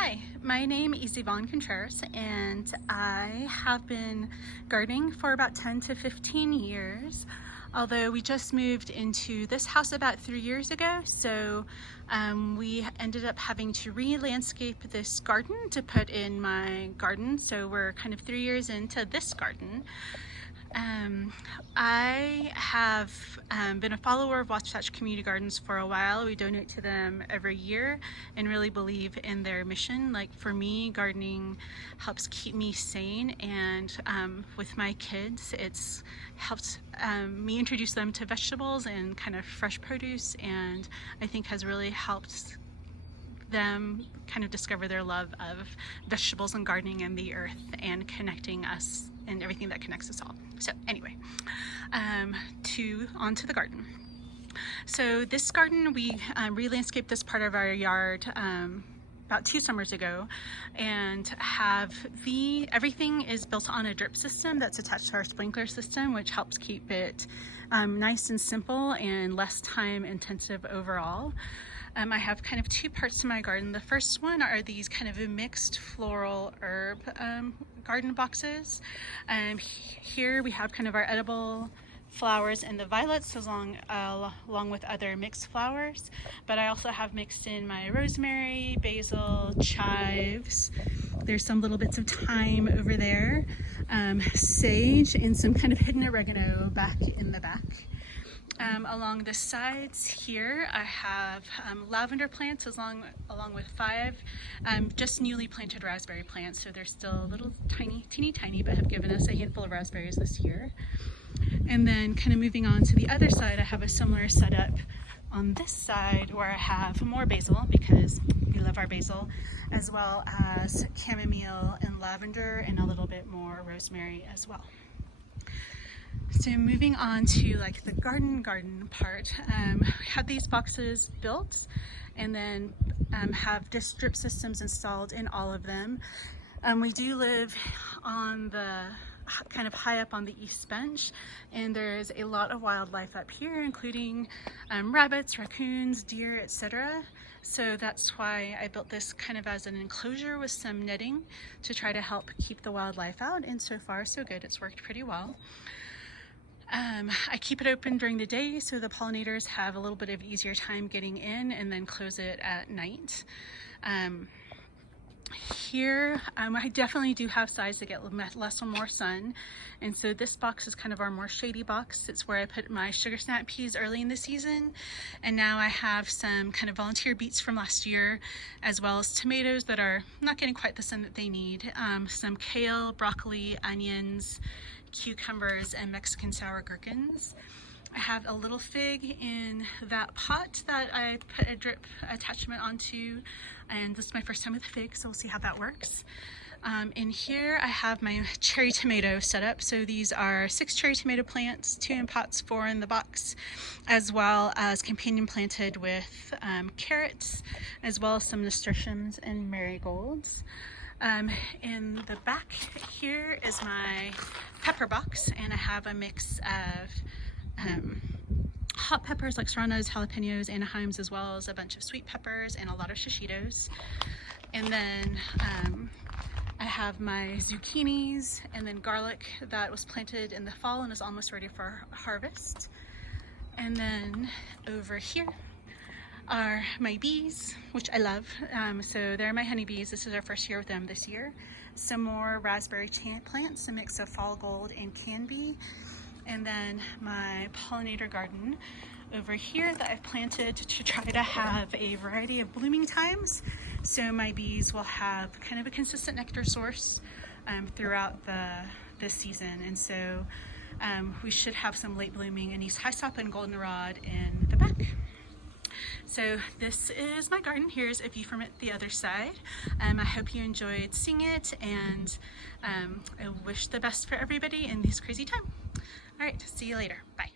Hi, my name is Yvonne Contreras and I have been gardening for about 10 to 15 years, although we just moved into this house about 3 years ago, so we ended up having to re-landscape this garden to put in my garden, so we're kind of 3 years into this garden. I have been a follower of Wasatch Community Gardens for a while. We donate to them every year and really believe in their mission. Like for me, gardening helps keep me sane, and with my kids, it's helped me introduce them to vegetables and kind of fresh produce, and I think has really helped them kind of discover their love of vegetables and gardening and the earth and connecting us and everything that connects us all. So anyway, onto the garden. So this garden, we re-landscaped this part of our yard about 2 summers ago, and everything is built on a drip system that's attached to our sprinkler system, which helps keep it nice and simple and less time intensive overall. I have kind of 2 parts to my garden. The first one are these kind of mixed floral herb garden boxes. Here we have kind of our edible flowers and the violets along with other mixed flowers, but I also have mixed in my rosemary, basil, chives. There's some little bits of thyme over there, sage, and some kind of hidden oregano back in the back. Along the sides here I have lavender plants along with 5 just newly planted raspberry plants, so they're still a little teeny tiny, but have given us a handful of raspberries this year. And then kind of moving on to the other side, I have a similar setup on this side where I have more basil, because we love our basil, as well as chamomile and lavender and a little bit more rosemary as well. So moving on to like the garden part, we have these boxes built and then have just drip systems installed in all of them. We do live on the kind of high up on the east bench, and there's a lot of wildlife up here, including rabbits, raccoons, deer, etc. So that's why I built this kind of as an enclosure with some netting to try to help keep the wildlife out, and so far so good. It's worked pretty well. I keep it open during the day so the pollinators have a little bit of easier time getting in, and then close it at night. Here I definitely do have sides that get less or more sun, and so this box is kind of our more shady box. It's where I put my sugar snap peas early in the season, and now I have some kind of volunteer beets from last year, as well as tomatoes that are not getting quite the sun that they need, some kale, broccoli, onions, cucumbers, and Mexican sour gherkins. I have a little fig in that pot that I put a drip attachment onto, and this is my first time with fig, so we'll see how that works. In here I have my cherry tomato set up. So these are 6 cherry tomato plants, 2 in pots, 4 in the box, as well as companion planted with carrots, as well as some nasturtiums and marigolds. In the back here is my pepper box, and I have a mix of hot peppers like serranos, jalapenos, anaheims, as well as a bunch of sweet peppers and a lot of shishitos. And then I have my zucchinis and then garlic that was planted in the fall and is almost ready for harvest. And then over here are my bees, which I love. So they're my honeybees. This is our first year with them this year. Some more raspberry plants, a mix of fall gold and canby. And then my pollinator garden over here that I've planted to try to have a variety of blooming times. So my bees will have kind of a consistent nectar source throughout this season. And so we should have some late blooming in East Hyssop and goldenrod in the back. So this is my garden. Here's a view from it the other side. I hope you enjoyed seeing it, and I wish the best for everybody in this crazy time. All right, see you later. Bye.